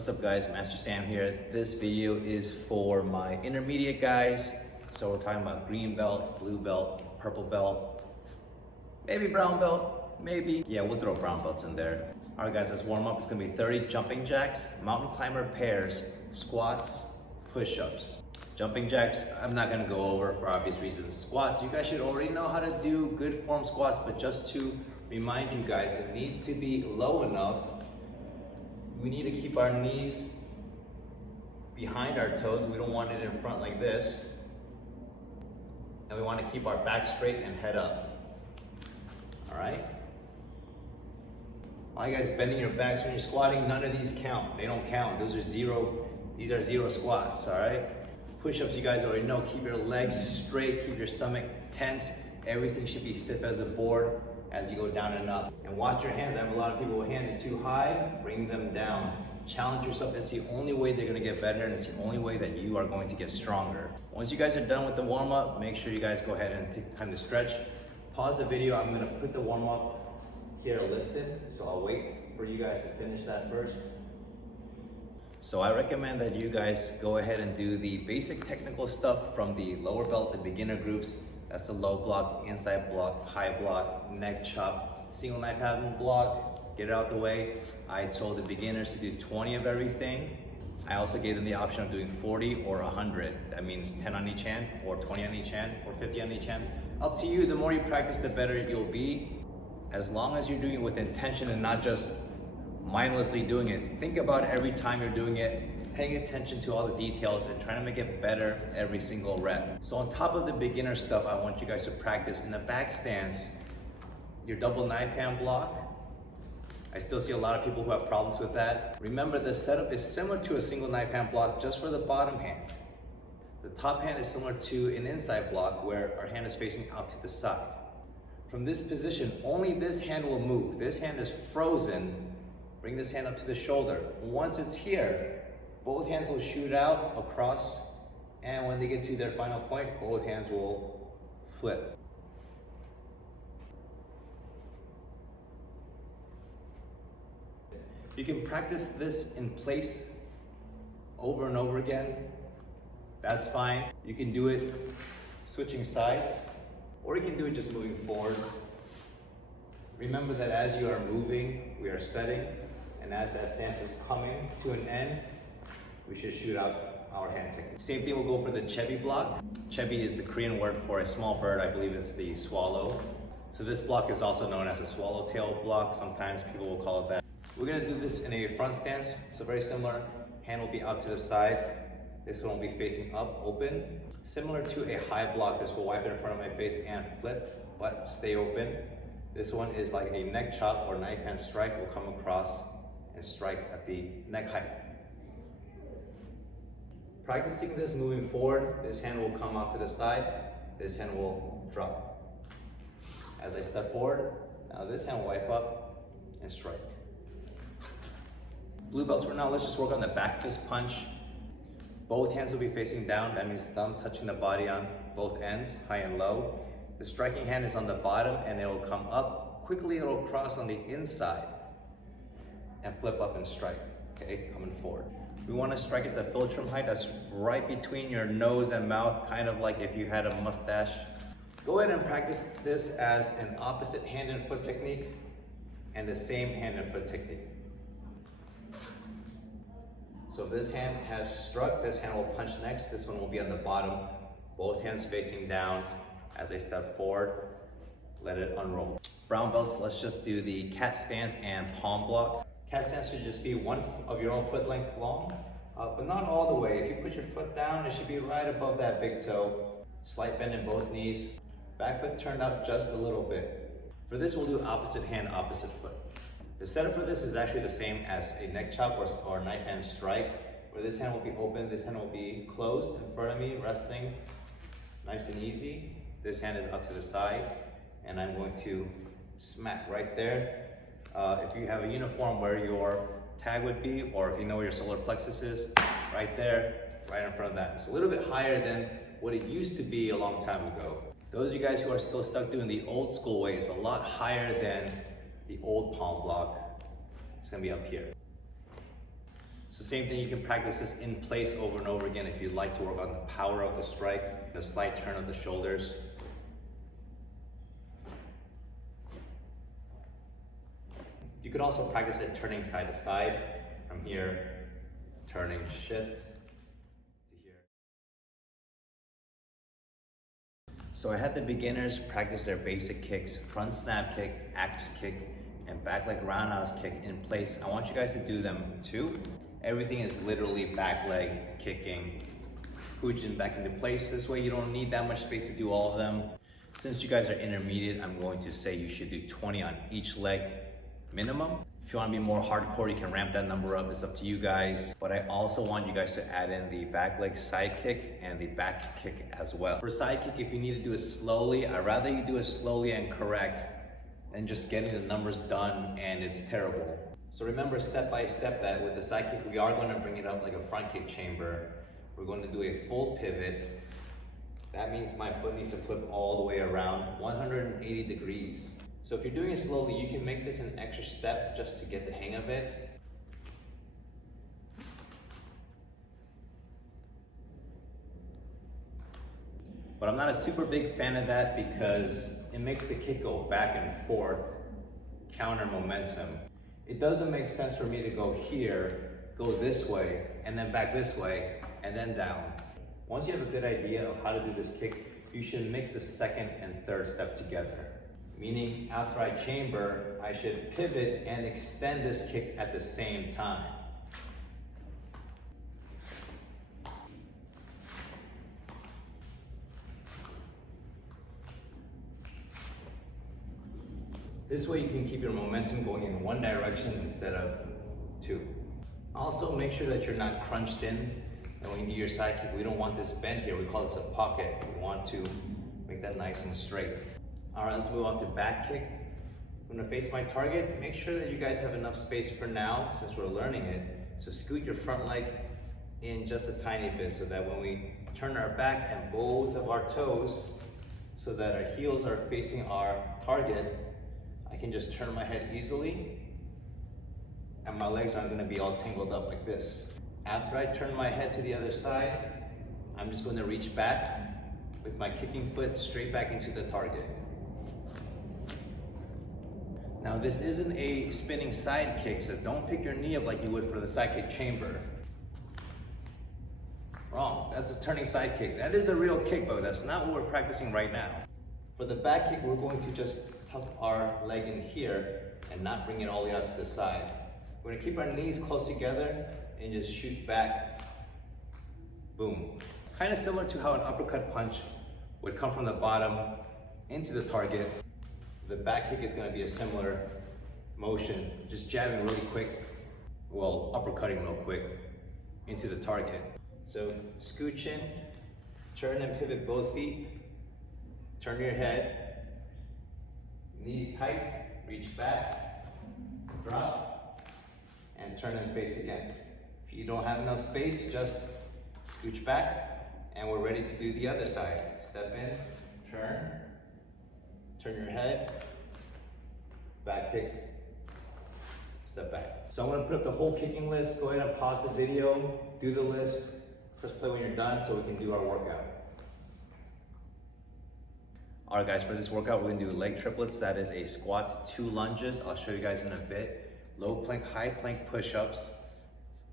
What's up guys, Master Sam here. This video is for my intermediate guys. So we're talking about green belt, blue belt, purple belt, maybe brown belt, maybe. Yeah, we'll throw brown belts in there. All right guys, let's warm up. It's gonna be 30 jumping jacks, mountain climber pairs, squats, push-ups. Jumping jacks, I'm not gonna go over for obvious reasons. Squats, you guys should already know how to do good form squats, but just to remind you guys, it needs to be low enough. We need to keep our knees behind our toes. We don't want it in front like this. And we want to keep our back straight and head up. All right? All you guys bending your backs when you're squatting, none of these count. They don't count. These are zero squats, all right? Push-ups, you guys already know. Keep your legs straight, keep your stomach tense. Everything should be stiff as a board as you go down and up. And watch your hands. I have a lot of people with hands are too high, bring them down. Challenge yourself. It's the only way they're gonna get better, and it's the only way that you are going to get stronger. Once you guys are done with the warm-up, make sure you guys go ahead and take time to stretch. Pause the video. I'm gonna put the warm-up here listed, so I'll wait for you guys to finish that first. So I recommend that you guys go ahead and do the basic technical stuff from the lower belt, the beginner groups. That's a low block, inside block, high block, neck chop, single knife hand block, get it out the way. I told the beginners to do 20 of everything. I also gave them the option of doing 40 or 100. That means 10 on each hand, or 20 on each hand, or 50 on each hand. Up to you, the more you practice, the better you'll be. As long as you're doing it with intention and not just mindlessly doing it. Think about it every time you're doing it, paying attention to all the details and trying to make it better every single rep. So on top of the beginner stuff, I want you guys to practice in the back stance, your double knife hand block. I still see a lot of people who have problems with that. Remember, the setup is similar to a single knife hand block just for the bottom hand. The top hand is similar to an inside block where our hand is facing out to the side. From this position, only this hand will move. This hand is frozen. Bring this hand up to the shoulder. Once it's here, both hands will shoot out across, and when they get to their final point, both hands will flip. You can practice this in place over and over again. That's fine. You can do it switching sides, or you can do it just moving forward. Remember that as you are moving, we are setting, and as that stance is coming to an end, we should shoot out our hand technique. Same thing will go for the chebi block. Chebi is the Korean word for a small bird. I believe it's the swallow. So this block is also known as a swallowtail block. Sometimes people will call it that. We're gonna do this in a front stance, so very similar. Hand will be out to the side. This one will be facing up, open. Similar to a high block, this will wipe it in front of my face and flip, but stay open. This one is like a neck chop or knife hand strike. Will come across and strike at the neck height. Practicing this moving forward, this hand will come out to the side, this hand will drop. As I step forward, now this hand will wipe up and strike. Blue belts for now, let's just work on the back fist punch. Both hands will be facing down, that means thumb touching the body on both ends, high and low. The striking hand is on the bottom and it will come up. Quickly it will cross on the inside and flip up and strike, okay, coming forward. We want to strike at the philtrum height. That's right between your nose and mouth, kind of like if you had a mustache. Go ahead and practice this as an opposite hand and foot technique and the same hand and foot technique. So if this hand has struck, this hand will punch next. This one will be on the bottom, both hands facing down. As I step forward, let it unroll. Brown belts, let's just do the cat stance and palm block. Cat stance should just be one of your own foot length long, but not all the way. If you put your foot down, it should be right above that big toe. Slight bend in both knees. Back foot turned up just a little bit. For this, we'll do opposite hand, opposite foot. The setup for this is actually the same as a neck chop or knife hand strike, where this hand will be open, this hand will be closed in front of me, resting nice and easy. This hand is up to the side, and I'm going to smack right there. If you have a uniform where your tag would be, or if you know where your solar plexus is, right there, right in front of that. It's a little bit higher than what it used to be a long time ago. Those of you guys who are still stuck doing the old school way, it's a lot higher than the old palm block. It's gonna be up here. So same thing, you can practice this in place over and over again if you'd like to work on the power of the strike, the slight turn of the shoulders. You could also practice it turning side to side. From here, turning, shift to here. So I had the beginners practice their basic kicks, front snap kick, axe kick, and back leg roundhouse kick in place. I want you guys to do them too. Everything is literally back leg kicking, Hwarang back into place. This way you don't need that much space to do all of them. Since you guys are intermediate, I'm going to say you should do 20 on each leg minimum. If you want to be more hardcore, you can ramp that number up. It's up to you guys. But I also want you guys to add in the back leg side kick and the back kick as well. For side kick, if you need to do it slowly, I'd rather you do it slowly and correct than just getting the numbers done and it's terrible. So remember step by step that with the side kick, we are going to bring it up like a front kick chamber. We're going to do a full pivot. That means my foot needs to flip all the way around 180 degrees. So if you're doing it slowly, you can make this an extra step just to get the hang of it. But I'm not a super big fan of that because it makes the kick go back and forth, counter momentum. It doesn't make sense for me to go here, go this way, and then back this way, and then down. Once you have a good idea of how to do this kick, you should mix the second and third step together. Meaning, after I chamber, I should pivot and extend this kick at the same time. This way you can keep your momentum going in one direction instead of two. Also, make sure that you're not crunched in. And when you do your side kick, we don't want this bend here. We call this a pocket. We want to make that nice and straight. All right, let's move on to back kick. I'm gonna face my target. Make sure that you guys have enough space for now since we're learning it. So scoot your front leg in just a tiny bit so that when we turn our back and both of our toes so that our heels are facing our target, I can just turn my head easily and my legs aren't gonna be all tangled up like this. After I turn my head to the other side, I'm just gonna reach back with my kicking foot straight back into the target. Now this isn't a spinning side kick, so don't pick your knee up like you would for the side kick chamber. Wrong, that's a turning side kick. That is a real kick, but that's not what we're practicing right now. For the back kick, we're going to just tuck our leg in here and not bring it all the way out to the side. We're gonna keep our knees close together and just shoot back, boom. Kind of similar to how an uppercut punch would come from the bottom into the target. The back kick is gonna be a similar motion, just jabbing really quick, well, uppercutting real quick into the target. So scooch in, turn and pivot both feet, turn your head, knees tight, reach back, drop, and turn and face again. If you don't have enough space, just scooch back, and we're ready to do the other side. Step in, turn your head, back kick, step back. So I'm gonna put up the whole kicking list. Go ahead and pause the video, do the list, press play when you're done so we can do our workout. All right guys, for this workout, we're gonna do leg triplets. That is a squat, 2 lunges. I'll show you guys in a bit. Low plank, high plank push-ups,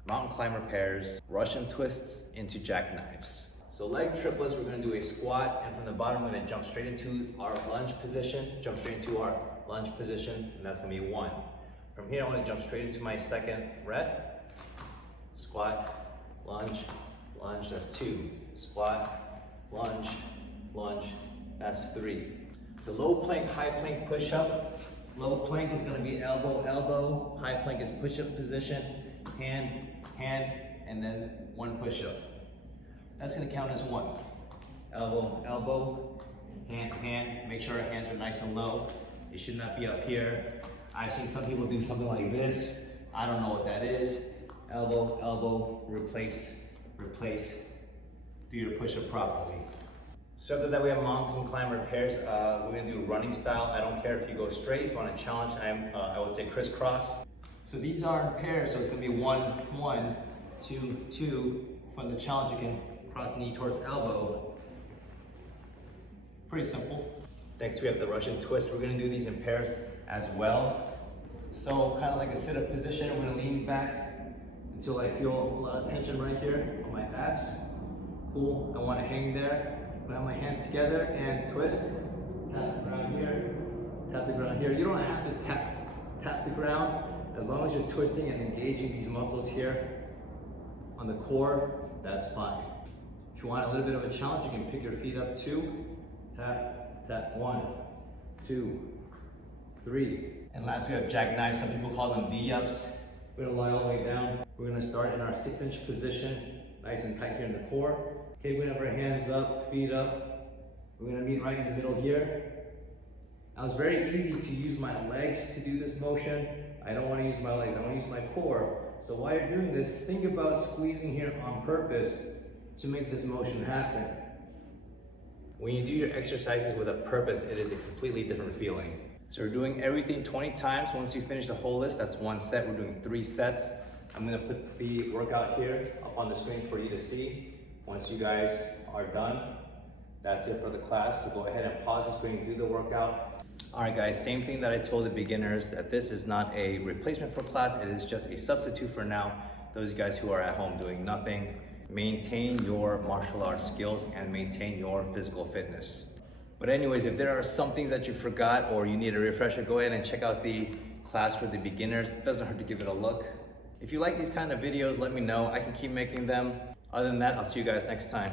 mountain climber pairs, Russian twists into jackknives. So leg triplets, we're gonna do a squat, and from the bottom, we're gonna jump straight into our lunge position, and that's gonna be 1. From here, I wanna jump straight into my second rep. Squat, lunge, lunge, that's 2. Squat, lunge, lunge, that's 3. The low plank, high plank push-up. Low plank is gonna be elbow, elbow. High plank is push-up position, hand, hand, and then 1 push-up. That's gonna count as 1. Elbow, elbow, hand, hand. Make sure our hands are nice and low. It should not be up here. I've seen some people do something like this. I don't know what that is. Elbow, elbow, replace, replace. Do your push-up properly. So after that, we have mountain climber pairs. We're gonna do running style. I don't care if you go straight. If you want to challenge, I would say crisscross. So these are in pairs, so it's gonna be 1, 1, 2, from the challenge you can cross knee towards elbow. Pretty simple. Next we have the Russian twist. We're gonna do these in pairs as well. So kind of like a sit-up position, I'm gonna lean back until I feel a lot of tension right here on my abs. Cool, I wanna hang there. Put my hands together and twist. Tap the ground here, tap the ground here. You don't have to tap the ground. As long as you're twisting and engaging these muscles here on the core, that's fine. If you want a little bit of a challenge, you can pick your feet up 2, tap, tap, 1, 2, 3. And last we have jackknives. Some people call them V-ups. We're gonna lie all the way down. We're gonna start in our 6-inch position, nice and tight here in the core. Okay, we're gonna have our hands up, feet up. We're gonna meet right in the middle here. Now it's very easy to use my legs to do this motion. I don't wanna use my legs, I wanna use my core. So while you're doing this, think about squeezing here on purpose to make this motion happen. When you do your exercises with a purpose, it is a completely different feeling. So we're doing everything 20 times. Once you finish the whole list, that's 1 set. We're doing 3 sets. I'm gonna put the workout here up on the screen for you to see. Once you guys are done, that's it for the class. So go ahead and pause the screen, do the workout. All right guys, same thing that I told the beginners, that this is not a replacement for class, it is just a substitute for now. Those guys who are at home doing nothing, maintain your martial arts skills and maintain your physical fitness. But anyways, if there are some things that you forgot or you need a refresher, go ahead and check out the class for the beginners. It doesn't hurt to give it a look. If you like these kind of videos, let me know. I can keep making them. Other than that, I'll see you guys next time.